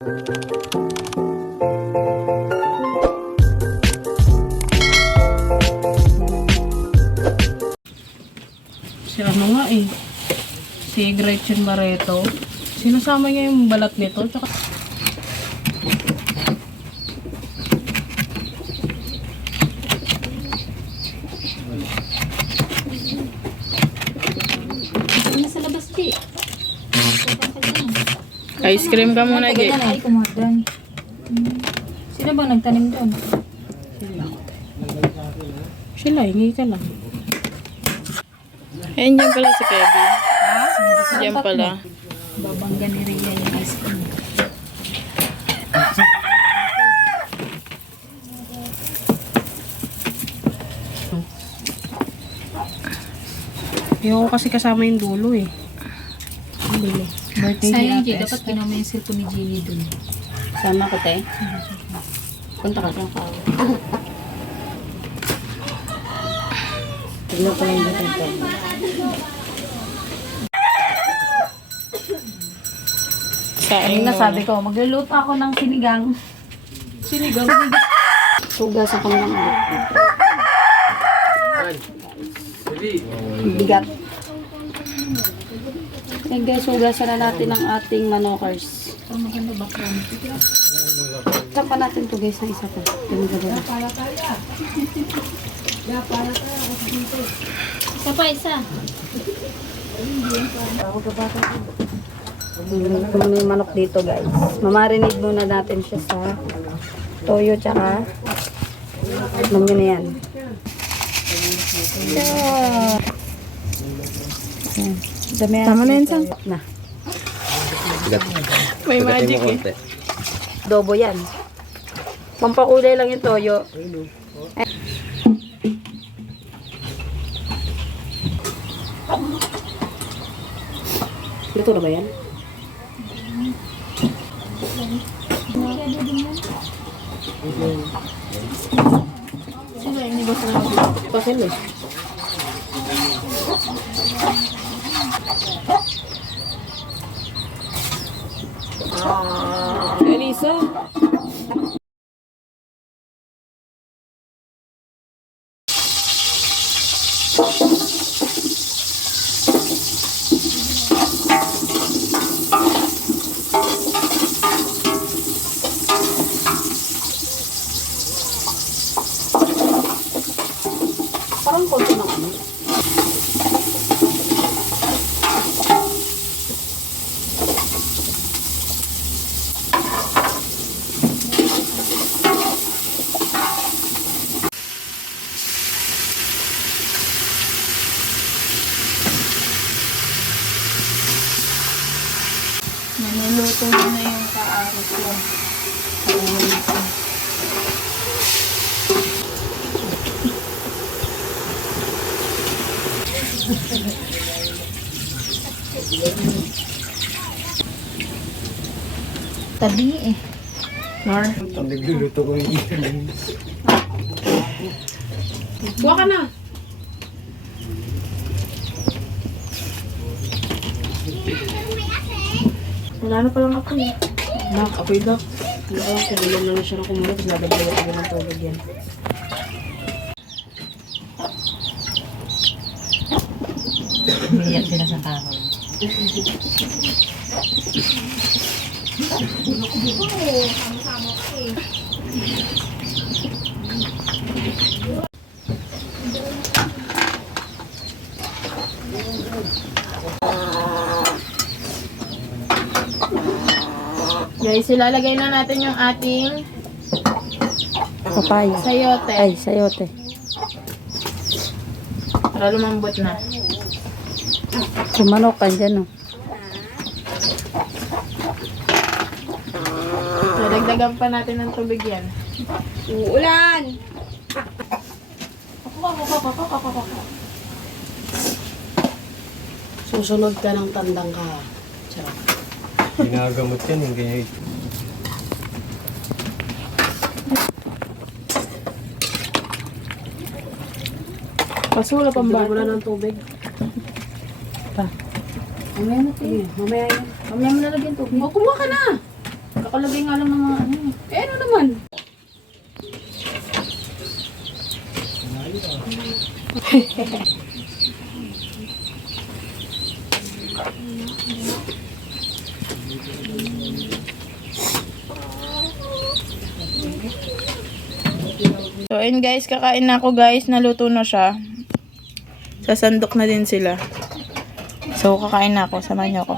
Si ano nga eh. Si Gretchen Barreto. Sinasama niya yung balat nito. Tsaka Nasa ice cream ka muna, Ge. Ay, kumagan. Sino bang nagtanim doon? Sila, hingi ka lang. Ayun dyan pala si Kevin. Diyan pala. Babangga ni Rhea yung ice cream. Ayoko kasi kasama yung dulo eh. Dulo. Birthday Sayang. Ate Dapat Esther. kinama yung cellphone ni Jenny doon. Sama ko, te. Punta ka dyan ka. Tignan ko yung dito. Saing Kanina mo. sabi ko, magluluto ako ng sinigang. Sinigang. Hugasan ko ng ulit. Bigat. Yan guys, hugasan na natin ang ating manokers. Ang maganda background. Saan pa natin to guys ng isa gagawin. Isa pa, isa. Ito muna yung manok dito guys. Mamarinate muna natin siya sa toyo tsaka alam nyo na yan. Yeah. Ayan. Damihan Tama na yung toyo. Na. May magic eh. Adobo yan. Pampakulay lang yung toyo. Luto na ba yan? Sino yung negosyo na Pasin eh. 雷丽生。Nanuluto mo na yung kaarot ko. Tabi eh. Mar. Kuha ka na. Wala na palang ako eh. Nak, apoy dak. Wala ka lang, kailan na lang siya na kumulat, tapos nadagdagan ko ng tubig yan. Umiyak sila sa kahoy. Guys, ilalagay na natin yung ating Papaya. sayote. Ay, sayote. Para lumambot na. Yung manok andyan oh. Dadagdagan pa natin ng tubig yan. Uulan! Susunod ka ng tandang ka. Charot. Ginagamot yan, yung ganyan. Kaso wala pang bata. na ng tubig. Mamaya na tayo. Mamaya yan. Mamaya mo nalagyan tubig. O, kumuha ka na. Nakalagay nga lang ng mga ano eh. Eh ano naman? So, ayun guys, kakain na ako guys. Naluto na siya. Sasandok na din sila. So, kakain na ako. Samahan niyo ako.